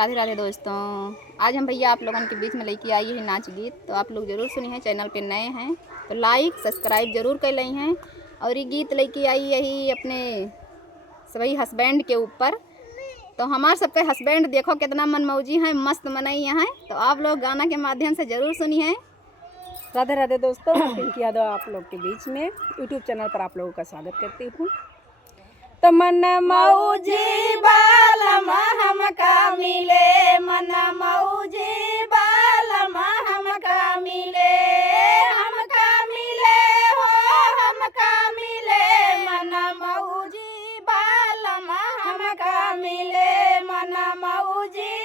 राधे राधे दोस्तों। आज हम भैया आप लोगों के बीच में लेके आई है नाच गीत, तो आप लोग ज़रूर सुनी हैं। चैनल पे नए हैं तो लाइक सब्सक्राइब ज़रूर कर ली हैं। और ये गीत लेके आई यही अपने सभी हस्बैंड के ऊपर। तो हमारे सबके हस्बैंड देखो कितना मनमौजी हैं, मस्त मनई हैं। तो आप लोग गाना के माध्यम से ज़रूर सुनी हैं। राधे राधे दोस्तों, मैं पिंकी यादव आप लोग के बीच में यूट्यूब चैनल पर आप लोगों का स्वागत करती हूँ। तो मन मौजी बालम हमका मिले, मन मौजी बालम हमका मिले, हमका मिले हो हमका मिले, मन मौजी बालम हमका मिले, मन मौजी